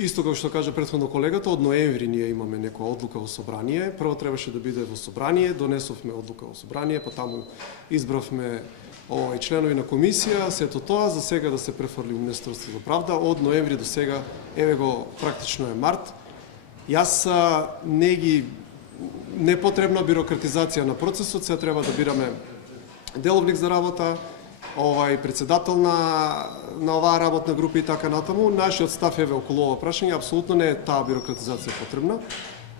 Исто како што кажа претходно колегата, од ноември ние имаме некоја одлука во собрание. Прво требаше да биде во собрание, донесовме одлука во собрание, па таму избравме членови на комисија, сето тоа за сега да се префрли во Министерство за правда. Од ноември до сега, еве го, практично е март. Јас непотребна бирократизација на процесот, сега треба да бираме деловник за работа, председател на оваа работна група и така натаму. Нашиот став еве околу ова прашање, апсолутно не е таа бирократизација потребна.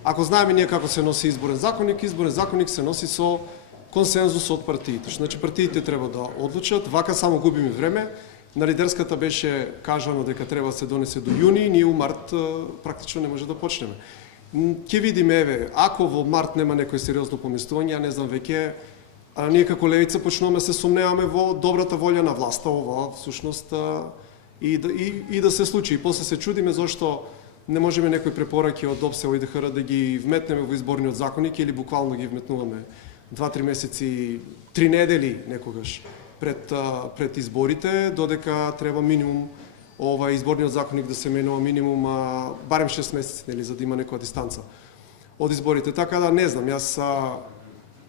Ако знаеме ние како се носи изборен законник се носи со консензус од партиите. Значи партиите треба да одлучат, вака само губиме време. На лидерската беше кажано дека треба да се донесе до јуни, ние у март практично не може да почнеме. Ќе видиме, еве, ако во март нема некој сериозно поместување, не знам веќе, ние како левица почнуваме се сумневаме во добрата волја на власта, ова всушност и да се случи. И после се чудиме зошто не можеме некои препораки од ОПСЕ и ДХР да ги вметнеме во изборниот законник или буквално ги вметнуваме 2-3 месеци, 3 недели некогаш пред изборите, додека треба минимум изборниот законник да се менува минимум барем 6 месеци, нели, за да има некоја дистанца од изборите. Така да не знам, јас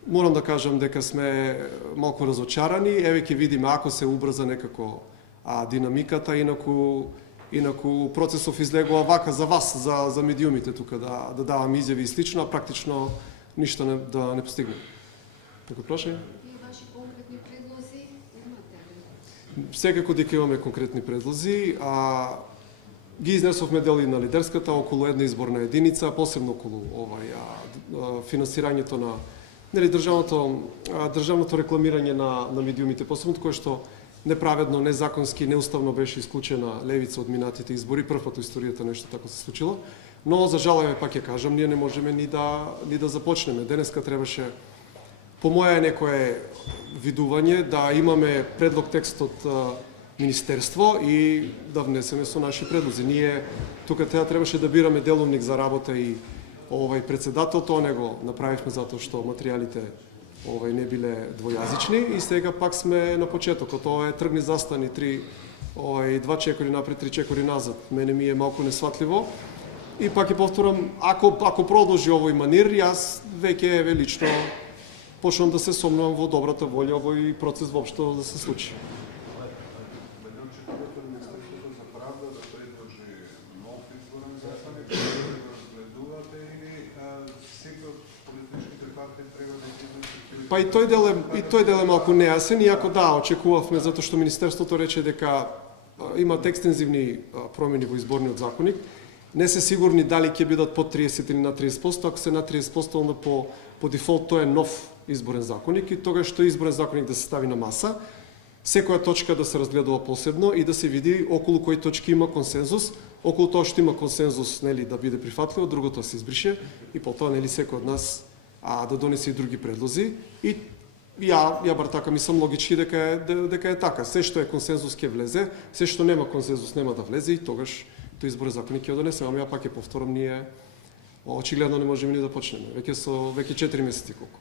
морам да кажам дека сме малку разочарани. Еве ќе видиме ако се убрза некако динамиката, инаку процесов излегува вака за вас, за медиумите тука да давам изјави и слично, а практично ништо да не постигнем. Како прашање? И ваши конкретни предлози имате? Секако дека имаме конкретни предлози, ги изнесовме дели на лидерската околу една изборна единица, посебно околу финансирањето на државното рекламирање на медиумите, посебно кое што неправедно, незаконски, неуставно беше исклучена левица од минатите избори, првпат во историјата нешто тако се случило. Но за жал, пак ја кажам, ние не можеме ни да започнеме. Денеска требаше по моје некое видување да имаме предлог текст од Министерство и да внесеме со наши предлози. Ние тука требаше да бираме деловник за работа и председател, тоа не го направивме затоа што материјалите не биле двојазични и сега пак сме на почетокот. Ова е тргни застани, 2 чекори напред, 3 чекори назад. Мене ми е малку несватливо. И пак ќе повторам, ако продолжи овој манир, јас веќе лично почнам да се сомнувам во добрата волја овој процес воопшто да се случи. Па и тој дел е малку нејасен, иако очекувавме, затоа што Министерството рече дека имат екстензивни промени во изборниот законник. Не се сигурни дали ќе бидат под 30 или на 30%, ако се на 30%, onda по дефолт тоа е нов изборен законник и тогаш што изборен законник да се стави на маса, секоја точка да се разгледува посебно и да се види околу кои точки има консензус, околу тоа што има консензус, нели, да биде прифатливо, другото се избрише и потоа, нели, секој од нас да донесе и други предлози. И ја бар така мислам логички дека е така. Се што е консензус ќе влезе, се што нема консензус нема да влезе и тогаш тој изборен законник ќе донесе. Ама ја пак ќе повторам, ние очигледно не можеме ни да почнеме. Веќе 4 месеци колку.